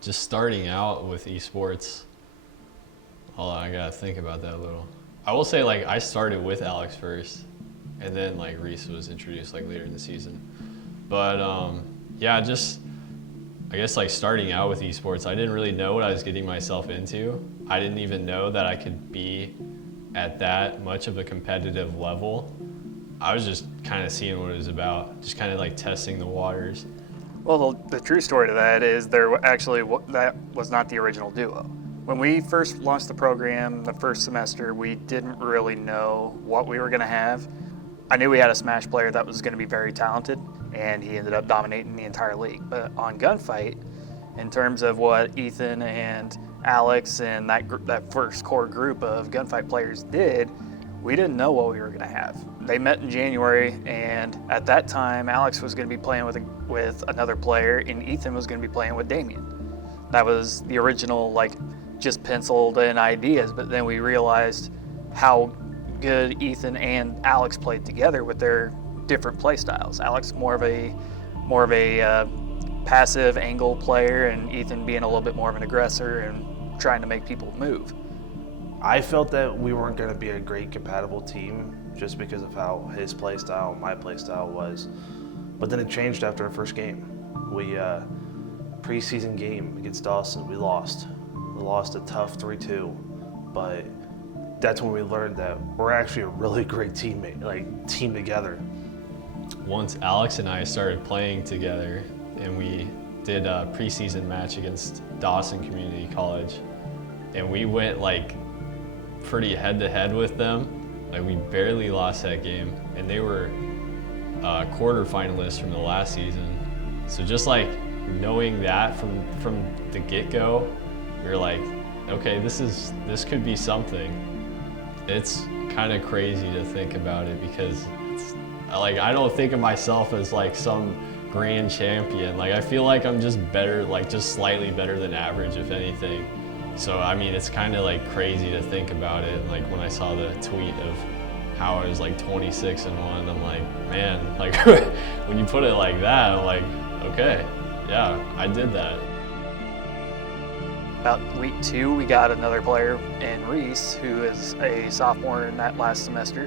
Just starting out with esports, hold on, I gotta think about that a little. I will say, like, I started with Alex first, and then like Reese was introduced like later in the season. But yeah, just I guess like starting out with esports, I didn't really know what I was getting myself into. I didn't even know that I could be at that much of a competitive level. I was just kind of seeing what it was about, just kind of like testing the waters. Well, the true story to that is that was not the original duo. When we first launched the program the first semester, we didn't really know what we were going to have. I knew we had a Smash player that was going to be very talented, and he ended up dominating the entire league. But on Gunfight, in terms of what Ethan and Alex and that first core group of Gunfight players did, we didn't know what we were going to have. They met in January, and at that time, Alex was going to be playing with another player, and Ethan was going to be playing with Damien. That was the original, like, just penciled in ideas, but then we realized how good Ethan and Alex played together with their different play styles. Alex more of a passive angle player, and Ethan being a little bit more of an aggressor and trying to make people move. I felt that we weren't going to be a great compatible team just because of how his play style and my play style was. But then it changed after our first game. We preseason game against Dawson, we lost. We lost a tough 3-2, but that's when we learned that we're actually a really great teammate, like team together. Once Alex and I started playing together, and we did a preseason match against Dawson Community College, and we went like pretty head-to-head with them. Like, we barely lost that game, and they were quarterfinalists from the last season. So just like knowing that from the get-go, we were like, okay, this could be something. It's kind of crazy to think about it, because it's like, I don't think of myself as like some grand champion. Like, I feel like I'm just better, like just slightly better than average, if anything. So, I mean, it's kind of like crazy to think about it. Like, when I saw the tweet of how I was like 26-1, I'm like, man, like when you put it like that, I'm like, okay, yeah, I did that. About week 2, we got another player in Reese, who is a sophomore in that last semester,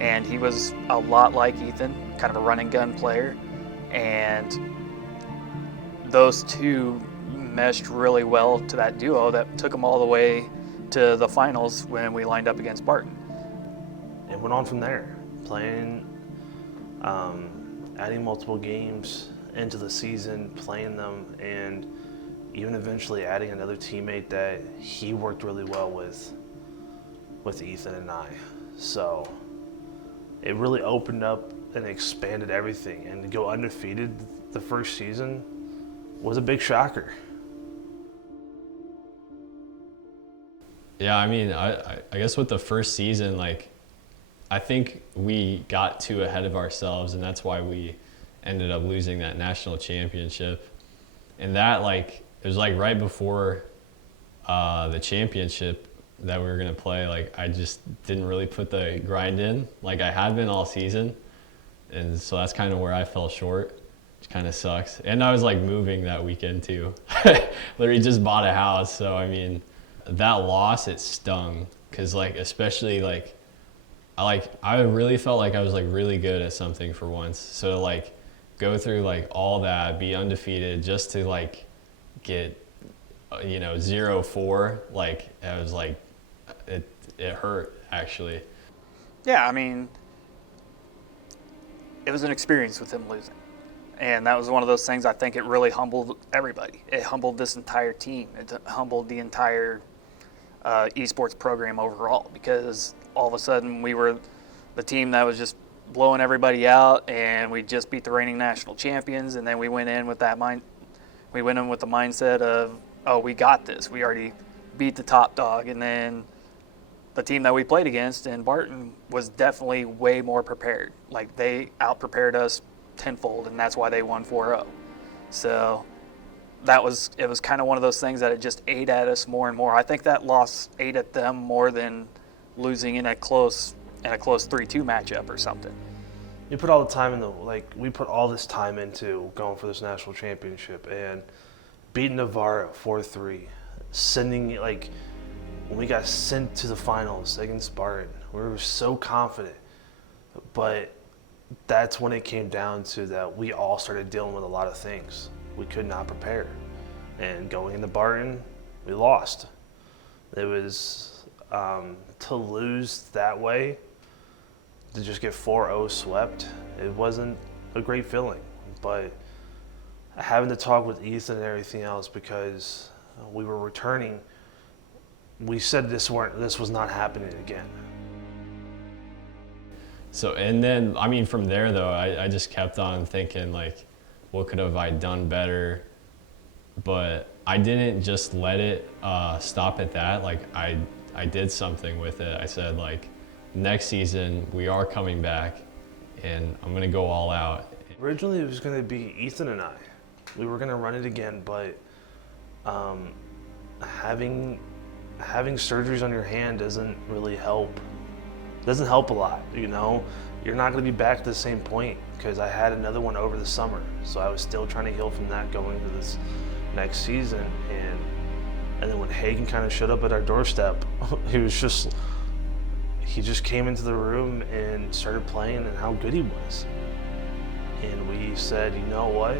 and he was a lot like Ethan, kind of a run and gun player, and those two meshed really well to that duo that took them all the way to the finals when we lined up against Barton. It went on from there, playing, adding multiple games into the season, playing them, and even eventually adding another teammate that he worked really well with Ethan and I. So it really opened up and expanded everything, and to go undefeated the first season was a big shocker. Yeah, I mean, I guess with the first season, like, I think we got too ahead of ourselves, and that's why we ended up losing that national championship. And that, like, it was like right before the championship that we were gonna play. Like, I just didn't really put the grind in, like I had been all season, and so that's kind of where I fell short, which kind of sucks. And I was like moving that weekend too. Literally just bought a house, so I mean, that loss, it stung, because like, especially like I really felt like I was like really good at something for once. So to like go through like all that, be undefeated, just to like get 0-4, like I was like, it hurt actually. Yeah, I mean, it was an experience with him losing. And that was one of those things, I think it really humbled everybody. It humbled this entire team. It humbled the entire esports program overall, because all of a sudden we were the team that was just blowing everybody out, and we just beat the reigning national champions, and then we went in with the mindset of, oh, we got this. We already beat the top dog. And then the team that we played against in Barton was definitely way more prepared. Like, they out-prepared us tenfold, and that's why they won 4-0. So it was kind of one of those things that it just ate at us more and more. I think that loss ate at them more than losing in a close 3-2 matchup or something. You put all the time we put all this time into going for this national championship, and beating Navarre 4-3, sending, like, when we got sent to the finals against Spartan, we were so confident. But that's when it came down to that we all started dealing with a lot of things. We could not prepare. And going into Barton, we lost. It was to lose that way, to just get 4-0 swept, it wasn't a great feeling. But having to talk with Ethan and everything else, because we were returning, we said this was not happening again. So, and then, I mean, from there though, I just kept on thinking, like, what could have I done better? But I didn't just let it stop at that. Like, I did something with it. I said, like, next season we are coming back and I'm gonna go all out. Originally it was gonna be Ethan and I. We were gonna run it again, but having surgeries on your hand doesn't really help. Doesn't help a lot, you know? You're not gonna be back at the same point, because I had another one over the summer. So I was still trying to heal from that going into this next season. And then when Hagen kind of showed up at our doorstep, he just came into the room and started playing and how good he was. And we said, you know what?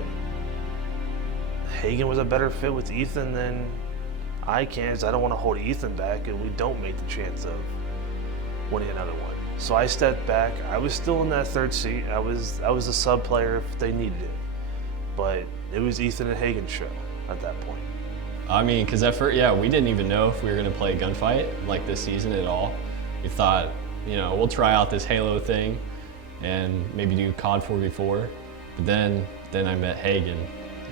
Hagen was a better fit with Ethan than I can, because I don't want to hold Ethan back and we don't make the chance of winning another one. So I stepped back. I was still in that third seat. I was a sub player if they needed it. But it was Ethan and Hagen's show at that point. I mean, because at first, yeah, we didn't even know if we were gonna play Gunfight like this season at all. We thought, you know, we'll try out this Halo thing and maybe do COD 4v4. But then I met Hagen,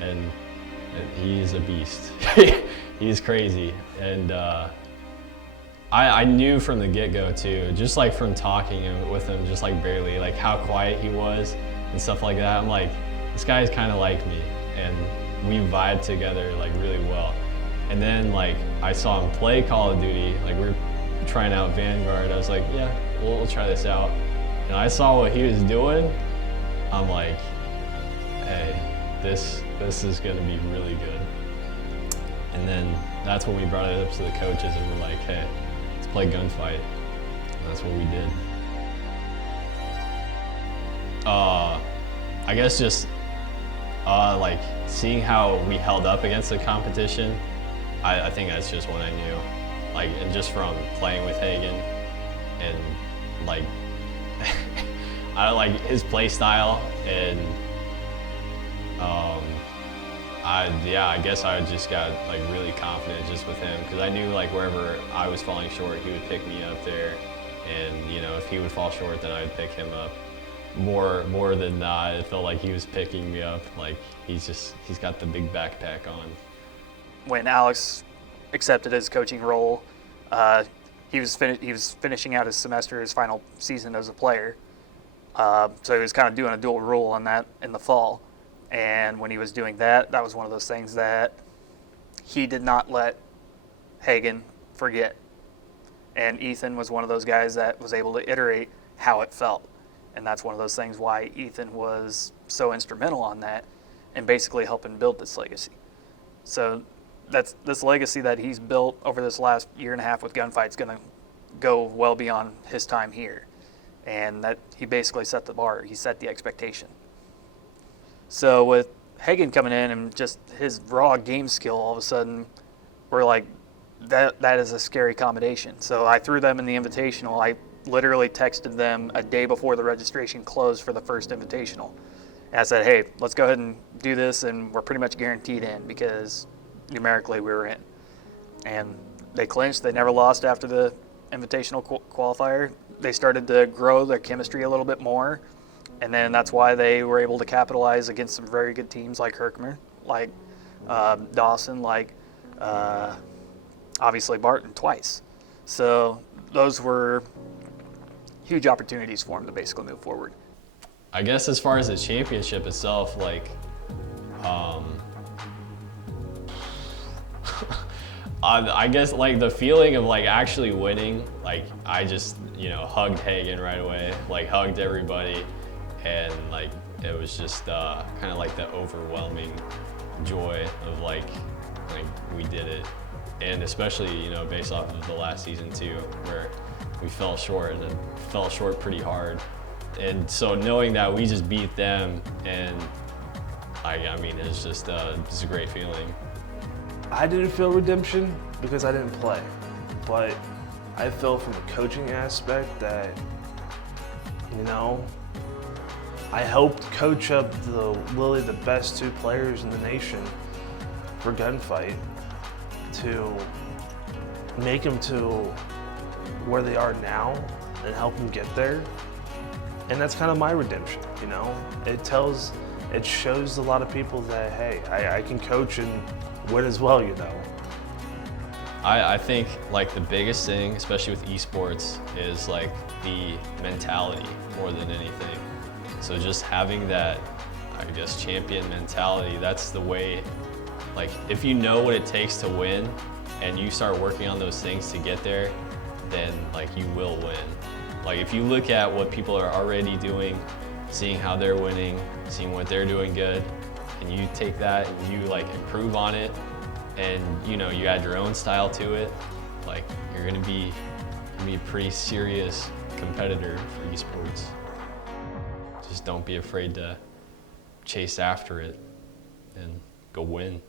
and he's a beast. He's crazy. And I knew from the get-go too, just like from talking with him, just like barely, like how quiet he was and stuff like that. I'm like, this guy's kind of like me, and we vibe together like really well. And then like I saw him play Call of Duty, like we're trying out Vanguard. I was like, yeah, we'll try this out. And I saw what he was doing. I'm like, hey, this is gonna be really good. And then that's when we brought it up to the coaches and we're like, hey, let's play Gunfight. And that's what we did. I guess just like seeing how we held up against the competition, I think that's just when I knew. Like, and just from playing with Hagen and like, I like his play style, and I guess I just got like really confident just with him, because I knew like wherever I was falling short, he would pick me up there, and you know, if he would fall short, then I would pick him up. More than not, it felt like he was picking me up. Like he's got the big backpack on. When Alex accepted his coaching role, he was finishing out his semester, his final season as a player. So he was kind of doing a dual role on that in the fall. And when he was doing that, that was one of those things that he did not let Hagen forget. And Ethan was one of those guys that was able to iterate how it felt. And that's one of those things why Ethan was so instrumental on that and basically helping build this legacy. So that's this legacy that he's built over this last year and a half with Gunfight is going to go well beyond his time here. And that he basically set the bar. He set the expectation. So with Hagen coming in and just his raw game skill, all of a sudden, we're like, that is a scary combination. So I threw them in the invitational. I literally texted them a day before the registration closed for the first invitational. And I said, hey, let's go ahead and do this, and we're pretty much guaranteed in, because numerically we were in. And they clinched. They never lost after the invitational qualifier. They started to grow their chemistry a little bit more, and then that's why they were able to capitalize against some very good teams like Herkimer, like Dawson, like obviously Barton twice. So those were huge opportunities for them to basically move forward. I guess as far as the championship itself, like, I guess like the feeling of like actually winning, like I just, you know, hugged Hagen right away, like hugged everybody, and like it was just kind of like the overwhelming joy of like we did it. And especially, you know, based off of the last season too, where we fell short and then fell short pretty hard. And so knowing that we just beat them, and I mean, it's just it's a great feeling. I didn't feel redemption because I didn't play, but I feel from a coaching aspect that, you know, I helped coach up literally the best 2 players in the nation for Gunfight to make them to where they are now and help them get there. And that's kind of my redemption, you know? It shows a lot of people that, hey, I can coach and win as well, you know? I think like the biggest thing, especially with esports, is like the mentality more than anything. So just having that, I guess, champion mentality, that's the way, like if you know what it takes to win and you start working on those things to get there, then like you will win. Like if you look at what people are already doing, seeing how they're winning, seeing what they're doing good, and you take that and you like improve on it, and you know, you add your own style to it, like you're gonna be a pretty serious competitor for esports. Just don't be afraid to chase after it and go win.